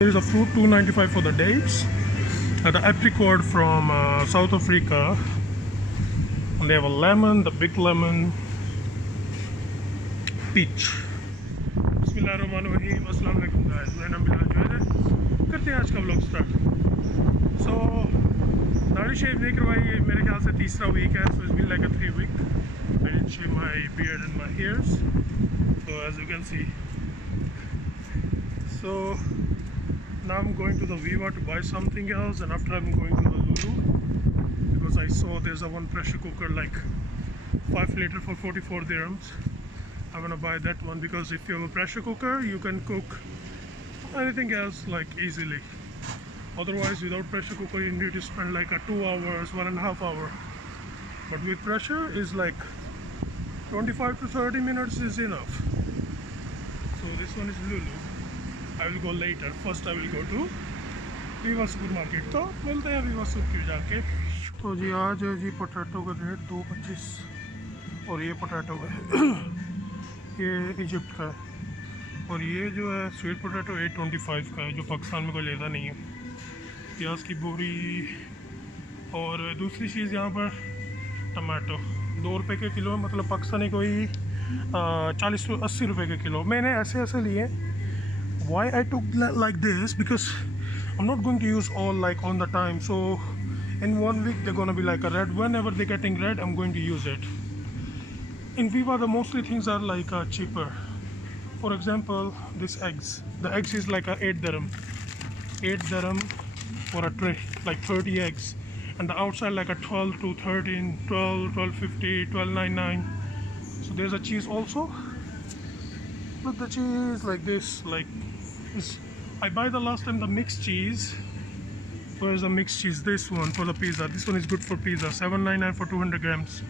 There is a fruit 295 for the dates. The apricot from South Africa. And they have a lemon, the big lemon, peach. Bismillahirrahmanirrahim. Assalamu alaikum guys. मेरा नाम बिलाल जोहर है. करते हैं आज का vlog start. So दाढ़ी शेव नहीं करवाई है मेरे ख्याल से तीसरा वीक है. So it's been like a 3 week. I didn't shave my beard and my hairs. So as you can see. So now I'm going to the Viva to buy something else, and after I'm going to the Lulu because I saw there's a one pressure cooker like 5 liter for 44 dirhams. I'm gonna buy that one because if you have a pressure cooker you can cook anything else like easily. Otherwise without pressure cooker you need to spend like a 2 hours, 1.5 hour. But with pressure is like 25 to 30 minutes is enough. So this one is Lulu. I will go later. First I will go to Viva supermarket. तो मिलते हैं Viva super जाके. तो जी आज है जी potato का rate 2.25 और ये पोटैटो है ये इजिप्ट का है और ये जो है स्वीट पोटैटो 825 का है जो पाकिस्तान में कोई लेता नहीं है. प्याज की बोरी और दूसरी चीज़ यहाँ पर टमाटो 2 रुपये के किलो, मतलब पाकिस्तानी कोई 40 to 80 रुपये के किलो. मैंने ऐसे लिए. Why I took like this? Because I'm not going to use all like on the time. So in 1 week they're gonna be like a red. Whenever they're getting red, I'm going to use it. In Viva, the mostly things are like cheaper. For example, this eggs. The eggs is like a 8 dirham. 8 dirham for a tray, like 30 eggs. And the outside like a 12 to 13, 12, 12.50, 12.99. So there's a cheese also. Look the cheese like this, like this. I buy the last time the mixed cheese. Where's the mixed cheese? This one for the pizza. This one is good for pizza. 7.99 for 200 grams.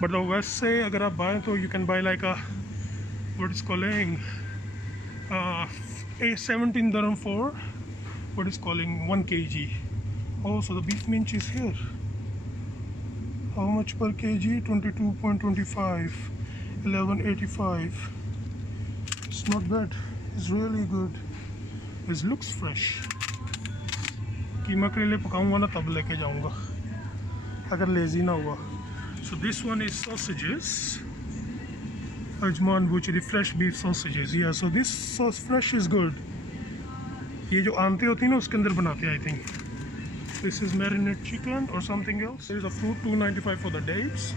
But the West say agar aap buy so you can buy like a what is calling a 17 dirham for what is calling 1 kg. Oh, so the beef mince is here. How much per kg? 22.25, 11.85. It's not bad. It's really good. It looks fresh. कीमा करेले पकाऊंगा ना तब लेके जाऊंगा अगर lazy ना हुआ. So this one is sausages. Ajman Butchery fresh beef sausages. Yeah, so this sauce fresh is good. ये जो आंते होती है ना उसके अंदर बनाते हैं I think. This is marinade chicken or something else. There is a fruit 295 for the dates.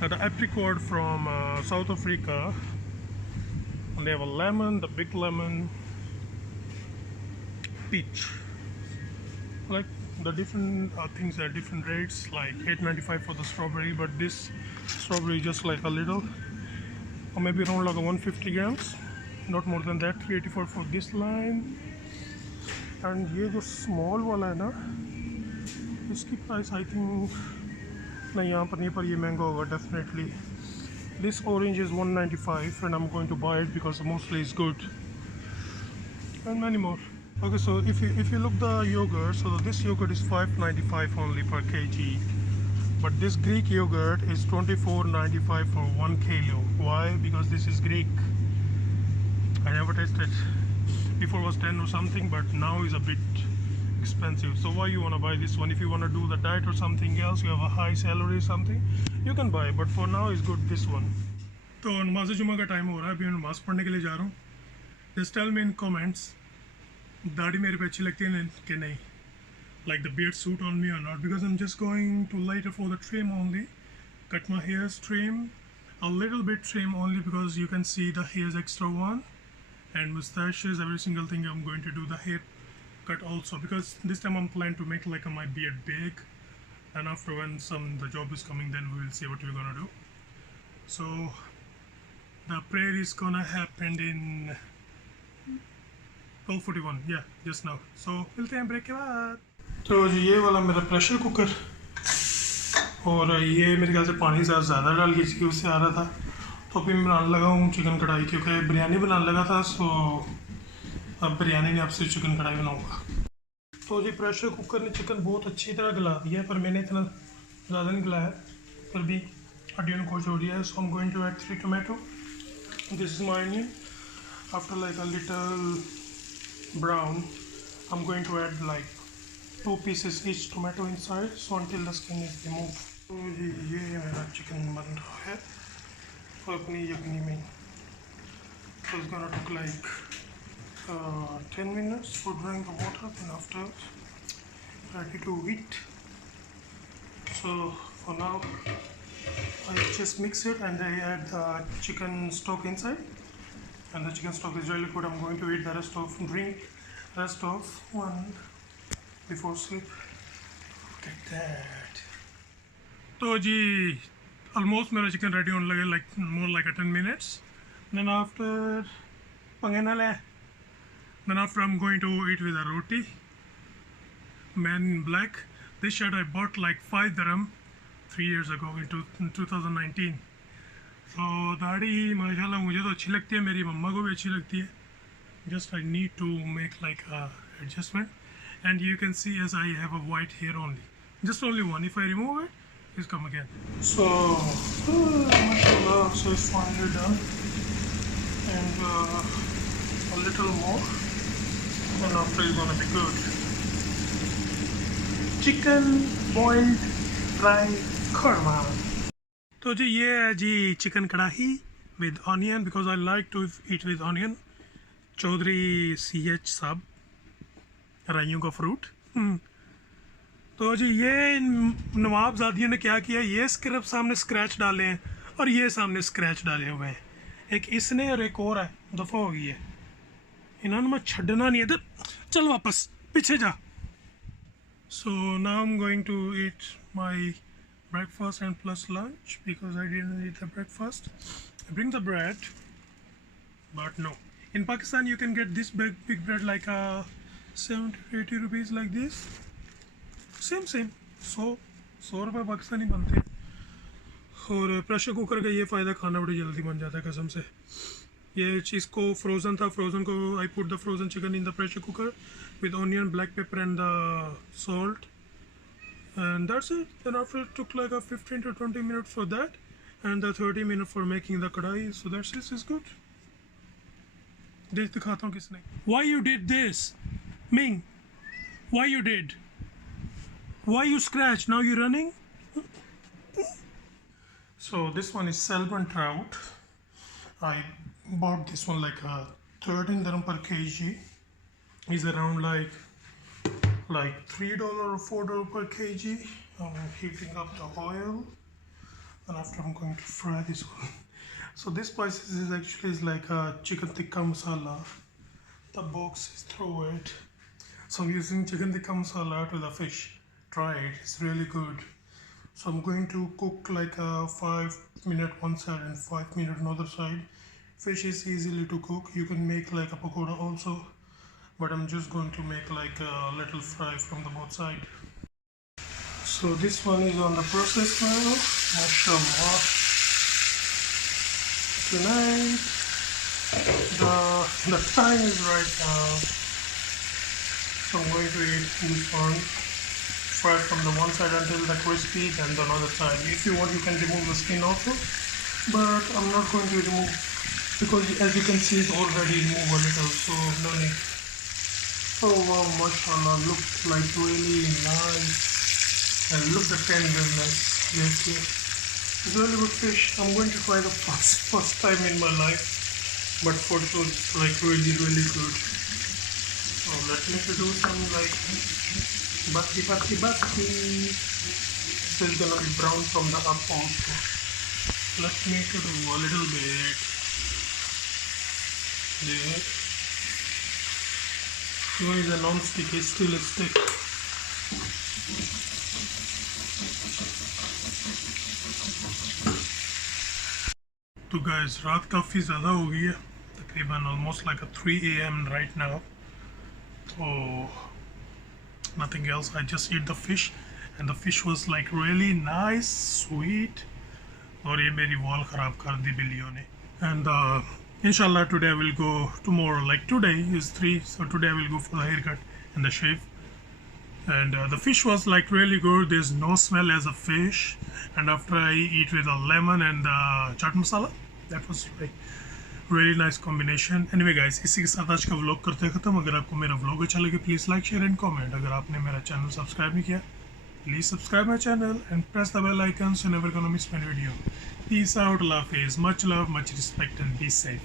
The apricot from South Africa. And they have a lemon, the big lemon, peach. Like the different things are different rates, like 8.95 for the strawberry, but this strawberry just like a little, or maybe around like a 150 grams, not more than that. 384 for this line. And ये जो small वाला है ना, इसकी price I think नहीं यहाँ पर नहीं, पर ये महंगा होगा definitely. This orange is 195 and I'm going to buy it because mostly it's good. And many more. Okay, so if you look the yogurt, so this yogurt is 5.95 only per kg. But this Greek yogurt is 24.95 for 1 kilo. Why? Because this is Greek. I never tasted. Before was 10 or something, but now is a bit expensive. So why you want to buy this one? If you want to do the diet or something else, you have a high salary or something, you can buy. But for now is good this one. तो नमाज जुमा का time हो रहा है, अभी मैं नमाज पढ़ने के लिए जा रहा हूँ. Just tell me in comments, दाढ़ी मेरे पे अच्छी लगती है कि नहीं, like the beard suit on me or not, because I'm just going to later for the trim only, cut my hairs, trim a little bit, trim only because you can see the hairs extra one, and mustaches, every single thing I'm going to do the hair cut also, because this time I'm planning to make like my beard big, and after when the job is coming then we will see what we're gonna do. So the prayer is gonna happen in 12:41, yeah, just now. So मिलते हैं break के बाद. तो जी ये वाला मेरा pressure cooker, और ये मेरे ख्याल से पानी ज़्यादा डाल के इसकी उससे आ रहा था, तो अभी मैं बनाने लगा हूँ चिकन कढ़ाई, क्योंकि बिरयानी बनाने लगा था. सो अब बिरयानी नहीं, आपसे चिकन कढ़ाई बनाऊँगा. तो जी प्रेशर कुकर ने चिकन बहुत अच्छी तरह गला दिया है, पर मैंने इतना ज़्यादा नहीं गलाया, पर भी हड्डियों को छोड़ दिया है. So I am going to add 3 tomato. This is my onion. After like a little brown, I'm going to add like 2 pieces each tomato inside, so until the skin is removed. तो ये मेरा chicken बन रहा है और अपनी यखनी में. So it's gonna take like 10 minutes for drying the water, and after ready to eat. So for now I just mix it and I add the chicken stock inside, and the chicken stock is really good. I'm going to eat the rest of one before sleep. Look at that. तो जी almost मेरा chicken ready होने लगे, like more like 10 minutes. Then after I'm going to eat with a roti. Man in Black. This shirt I bought like 5 dirham 3 years ago in 2019. So दाढ़ी माशाल्लाह मुझे तो अच्छी लगती है, मेरी मम्मा को भी अच्छी लगती है. Just I need to make like a adjustment, and you can see as I have a white hair only, just only one. If I remove it, it's come again. So mashallah, so it's finally done, and a little more, and after it's gonna be good. Chicken boiled dry korma. तो जी ये है जी chicken कढ़ाई with onion, because I like to eat with onion. Chaudhary CH साहब, राइयों का fruit. तो जी ये नवाबजादियों ने क्या किया, ये सिर्फ सामने स्क्रैच डाले हैं और ये सामने स्क्रैच डाले हुए हैं. एक इसने और एक और है, दफ़ा हो गई है. इन्होंने मैं छड़ना नहीं है, इधर चल वापस पीछे जा. So now I'm going to eat my breakfast and plus lunch, because I didn't eat the breakfast. I bring the bread, but no. In Pakistan you can get this big bread like 70 to 80 rupees like this. Same 100 रुपये पाकिस्तानी बनते हैं. और pressure cooker का ये फ़ायदा, खाना बड़ी जल्दी बन जाता है कसम से. ये चीज़ को फ्रोज़न था, फ्रोज़न को I put the frozen chicken in the pressure cooker with onion, black pepper and the salt, and that's it. Then after it took like a 15 to 20 minutes for that, and the 30 minutes for making the kadai. So that's it, is good. देख दिखाता हूँ किसने. Why you did this, Ming? Why you did? Why you scratch? Now you running? So this one is salmon trout. I bought this one like 13 dirham per kg. Is around like $3 or $4 per kg. I'm heating up the oil, and after I'm going to fry this one. So this spices is actually like a chicken tikka masala. The box is through it. So I'm using chicken tikka masala to the fish. Try it, it's really good. So I'm going to cook like a 5 minute one side and 5 minute another side. Fish is easily to cook. You can make like a pakoda also, but I'm just going to make like a little fry from the both side. So this one is on the process now. Mashallah. Tonight the time is right now, so I'm going to eat this one, fry from the one side until the crispy, and the other side. If you want, you can remove the skin also, but I'm not going to remove, because as you can see it's already removed a little, so no need. Oh wow, mashallah, looks like really nice, and look the tenderness. Yes. It's really good fish. I'm going to try the first time in my life, but for sure it's like really good. So let me do some like bati. So it's gonna be brown from the up also. Let me do a little bit. There. Here is a non-stick, it's still a stick. तो guys, रात काफ़ी ज़्यादा हो गई है, तकरीबन almost like a 3 AM right now. So nothing else. I just ate the fish, and the fish was like really nice, sweet. और ये मेरी wall ख़राब कर दी बिल्लियों ने. And inshallah today I will go tomorrow. Like today is 3, so today I will go for the haircut and the shave. And the fish was like really good. There's no smell as a fish, and after I eat with a lemon and the chaat masala, that was like really nice combination. Anyway guys, इसी के साथ आज का vlog करते हैं खत्म। अगर आपको मेरा व्लॉग अच्छा लगे please like share and comment. अगर आपने मेरा चैनल सब्सक्राइब नहीं किया please subscribe my channel and press the bell icon so never gonna miss my video. Peace out, अल्लाह हाफिज़, much love, much respect and be safe.